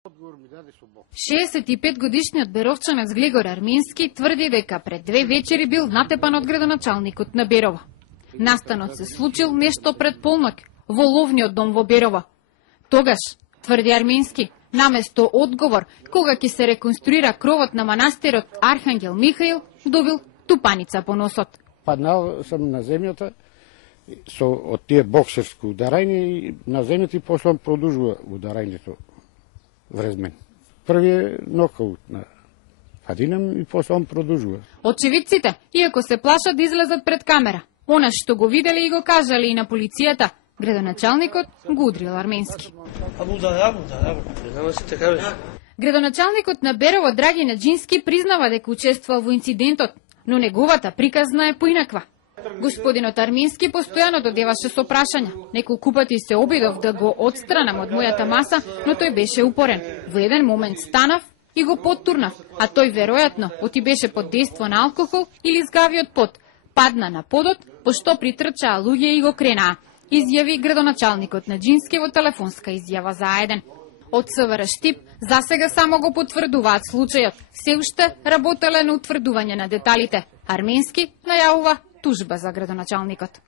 65-годишниот беровчанец Глигор Армински тврди дека пред 2 вечери бил натепан од градоначалникот на Берово. Настанот се случил нешто пред полноќ во ловниот дом во Берово. Тогаш, тврди Армински, наместо одговор кога ќе се реконструира кровот на манастирот Архангел Михаил, добил тупаница по носот. Паднал сам на земјата со од тие боксерски ударања и на земјата и после продолжува ударањето врз мен. Првиот нокаут на Фадинам и после он продолжува. Очевидците, иако се плашат да излезат пред камера, она што го видели и го кажали и на полицијата, градоначалникот го удрил Армински. Градоначалникот на Берово Драги Наџински признава дека учествувал во инцидентот, но неговата приказна е поинаква. Господинот Армински постојано додеваше со прашања. Неколку пати се обидов да го отстранам од мојата маса, но тој беше упорен. Во еден момент станав и го поттурнав, а тој веројатно оти беше под дејство на алкохол или згавиот пот. Падна на подот, по што притрчаа луѓе и го кренаа, изјави градоначалникот Наџински во телефонска изјава за А1. Од СВР Штип засега само го потврдуваат случајот. Се уште работеле на утврдување на деталите. Армински најавува тужба за градоначалникот.